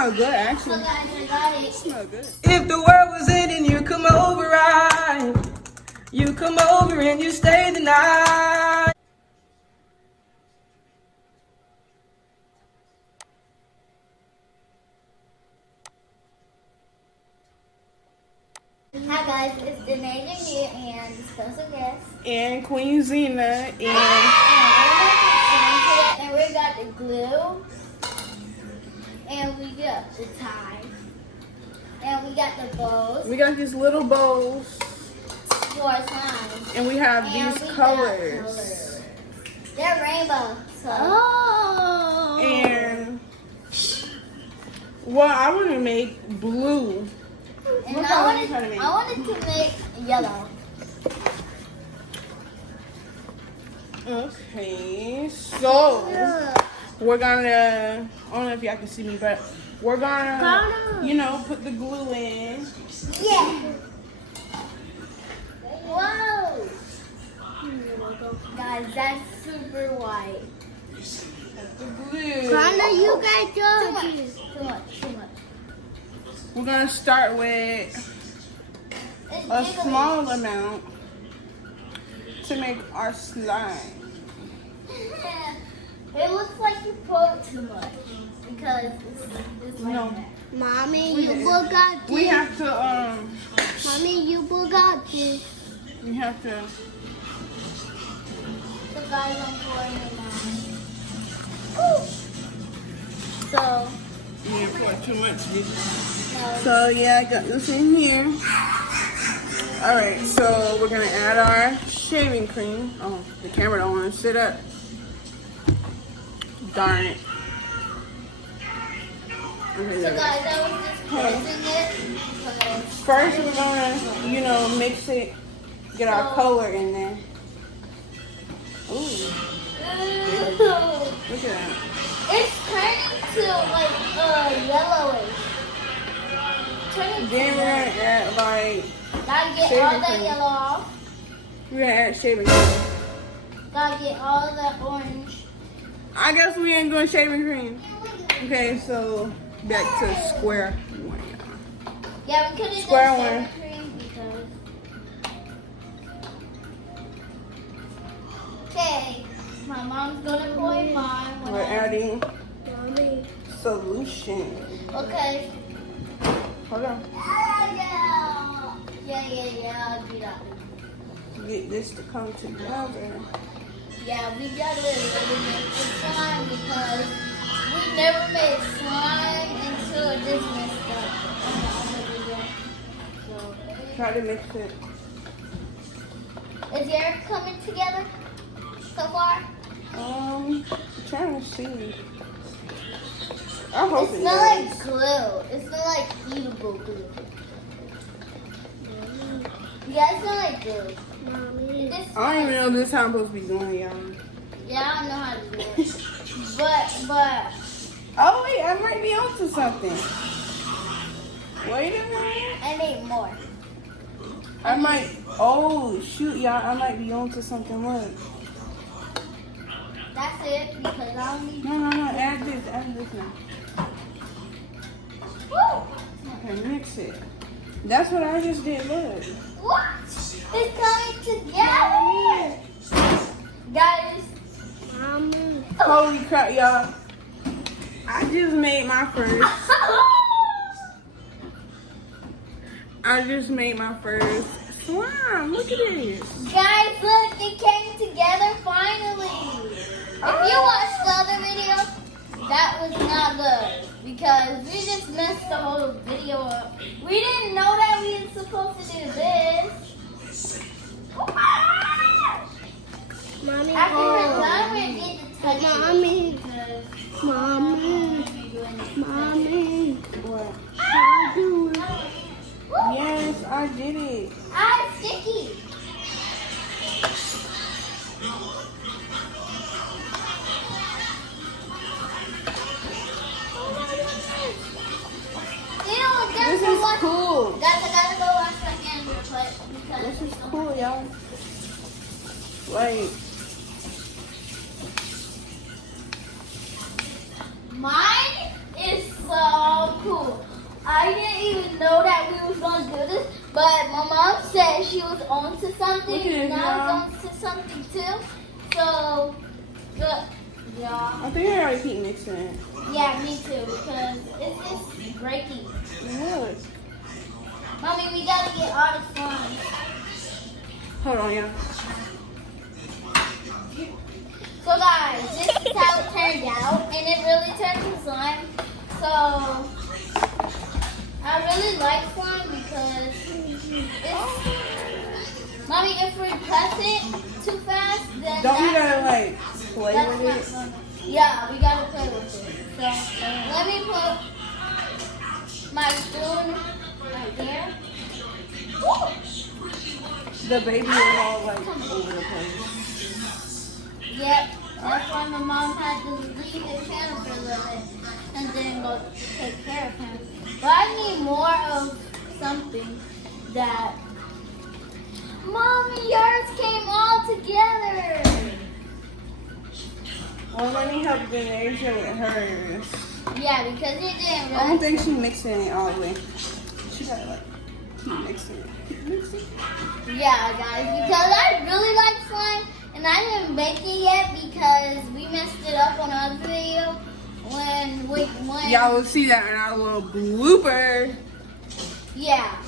smells good, actually. Look, guys, I got it. Smell good. If the world was ending, you come over, right? You come over and you stay the night. Hi guys, it's Danae here and special guest. And Queen Zena and And we got the glue. And we got the tie. And we got the bows we got these little bowls for slime. and we have And these we got colors. They're rainbow. So. Oh. And well, I want to make blue. And What I color wanted, you trying to make? I wanted to make yellow. Okay, so we're gonna, I don't know if y'all can see me, but we're gonna, you know, put the glue in. Yeah. Whoa. Guys, that's super white. The glue. Carla, you guys do too much. We're gonna start with a small amount to make our slime. It looks like you put too much because it's like No. that. Mommy, you forgot We this. have to, Mommy, you forgot this. we have to, So guys, I'm pouring it now. So, you didn't pour too much, did you? no. So yeah, I got this in here. All right, so we're gonna add our shaving cream. Oh, the camera don't want to sit up. Darn it. Okay, So there we go. guys, I was just pressing it because First, we're gonna, you know, mix it, get our color in there. Ooh, look at that. it's turning to like yellowish. Turning to Then we're yellow. gonna add like, Gotta get shaving all that cream. yellow off. we're gonna add shaving cream. Gotta get all that orange. I guess we ain't doing shaving cream. Okay, so back to square one. Yeah, we could have Square done one. shaving cream because. Okay, my mom's gonna pour in mine. When We're adding Mommy. solution. Okay. Hold on. Yeah, I'll do that. Get this to come together. Yeah, we gotta make the slime because we never made slime until this messed up. So, Try to mix it. is yours coming together so far? I'm trying to see. I hope It it smells does. like glue. It smells like eatable glue. Yeah, it smells like glue. Mommy. This I don't even know if this is how I'm supposed to be doing, y'all. Yeah, I don't know how to do it. But Oh wait, I might be onto something. Wait a minute. I need more. I might. Oh shoot, y'all! I might be onto something. Look. That's it because I don't need. No. Add this now. Woo! Okay, mix it. That's what I just did. Look. What? It's coming together, guys. Mommy. Holy crap, y'all! I just made my first. I just made my first slime. Look at this. Guys, look, it came together finally. If you watched the other video, that was not good because we just messed the whole video up. We didn't know that we were supposed to do this. Mommy. After we're go. done, we need to touch Mommy. it. Mommy. Because Mommy. What? I do it. Yes, I did it. Ah, it's sticky. This is cool. Guys, I gotta go wash my hands real quick because This is cool, y'all. Like, mine is so I didn't even know that we was gonna do this, but my mom said she was on to something, Look at it, and I was Mom. on to something too. So, good. Yeah. I think I already keep mixing it. Yeah, me too, because it's just breaking. Look. Mommy, we gotta get all the slime. Hold on, y'all. So guys, this is how it turned out, and it really turned to slime. So, I really like slime because it's, Mommy, if we press it too fast, then Don't you that's- gotta like play that's with not it? fun. Yeah, we gotta play with it. So let me put my spoon right there. Woo! The baby is all like over the place. Yep, that's why my mom had to leave the channel for a little bit and then go take care of him. But I need more of something that. Mommy, yours came all together. Well, let me help Denasia with hers. Yeah, because it didn't I don't really. think she's mixing it all the way. She gotta like keep mixing it. Keep mixing it. Yeah, guys, because I really like slime, and I didn't make it yet because we messed it up on our other video when. Y'all will see that in our little blooper. Yeah.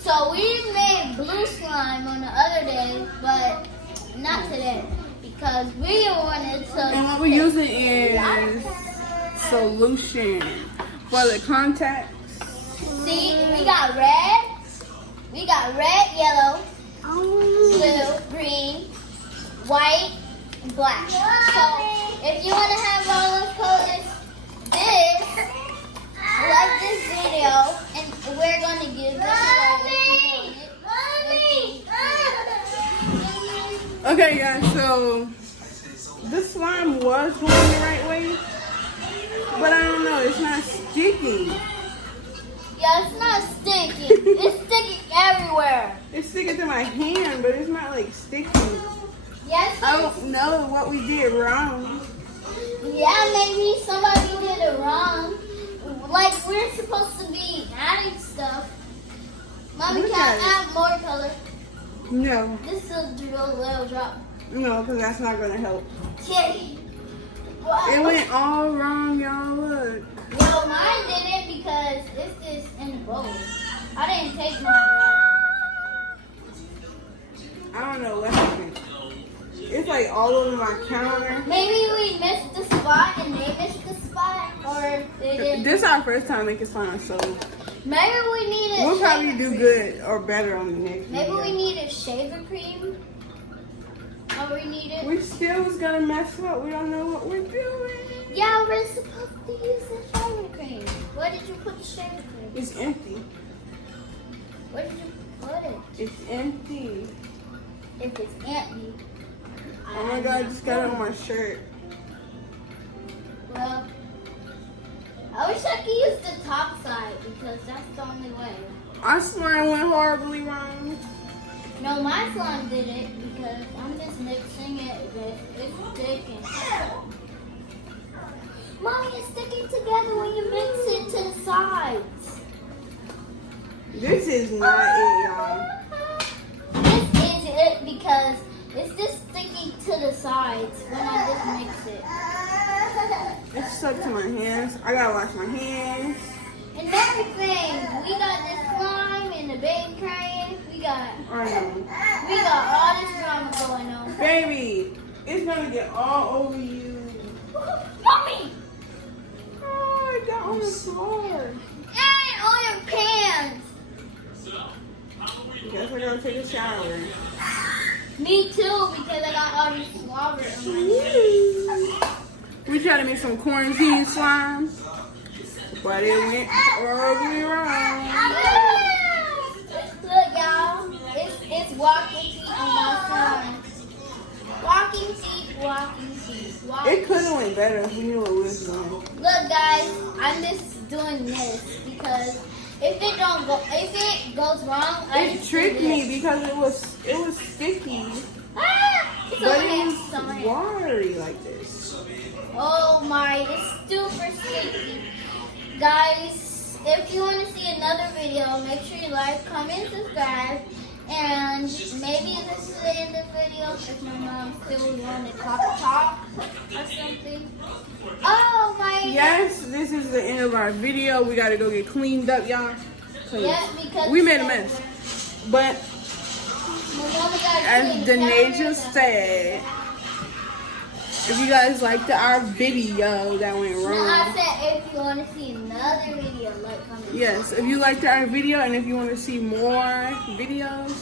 So we made blue slime on the other day, but not today because we wanted to. And what we're using is solution for the contacts. See, we got red, yellow, blue, green, white, and black. So if you want to have all those colors, like this video, and we're going to give this away. Okay, guys, so this slime was going the right way, but I don't know, it's not sticking. Yeah, it's not sticking. It's sticking everywhere. It's sticking to my hand, but it's not like sticking. Yes. I don't know what we did wrong. Yeah, maybe somebody did it wrong. Like we're supposed to be adding stuff. Mommy, Look can I at add more color? No, This is a little drop. no, because that's not going to help. Yay. It Wow. went all wrong, y'all. Look. Well, mine didn't because it's just in the bowl. I didn't take mine out. I don't know what happened. It's like all over my counter. Maybe we missed the spot and they missed the spot, or they didn't. This is our first time making slime, so Maybe we need a. we'll probably shaving do cream. good or better on the next Maybe video. we need a shaving cream. Or we need it. We still was gonna mess up. We don't know what we're doing. Yeah, we're supposed to use the shaving cream. Where did you put the shaving cream? It's empty. Where did you put it? It's empty. If it's empty. Oh my god, I just got it on my shirt. Well, I wish I could use the top side because that's the only way. Our slime went horribly wrong. No, my slime did it because I'm just mixing it, but it's sticking. Mommy, it's sticking together when you mix it to the sides. This is not it, y'all. This is it because it's just sticking to the sides when I just mix it. It's stuck to my hands. I gotta wash my hands. And everything. We got this slime and the baby crying. We got I know. all this drama going on. Baby, it's gonna get all over you. Mommy! Oh, it got on the floor. And on your pants. Guess we're gonna take a shower. Me too, because I got all this slobber on my We tried to make some quarantine slime, but it went horribly wrong. Look, y'all. It's walking feet on my slime. Walking feet, walking feet. It could have went better if we knew what we was doing. Look, guys, I'm just doing this because if it goes wrong, I It just tricked do me this. because it was sticky, It's but okay, it it's on my was hand. watery like this. Oh my, it's super sticky. Guys, if you want to see another video, make sure you like, comment, subscribe. And maybe this is the end of the video if my mom still wants to talk or something. Oh my Yes, this is the end of our video. We gotta go get cleaned up, y'all. 'Cause Yeah, because we made a mess. But my mama got as clean. Danae just said, if you guys liked our video that went No, I wrong. said if you want to see another video, like, comment. Yes, if you liked our video and if you want to see more videos,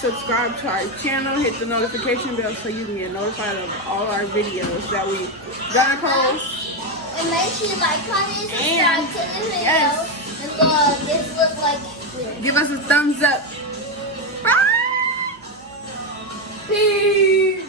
subscribe to our channel, hit the notification bell so you can get notified of all our videos that we gonna post. And make sure you like, comment, and subscribe And- to this video. yes. And go, this look like this. Give us a thumbs up. Bye. Peace.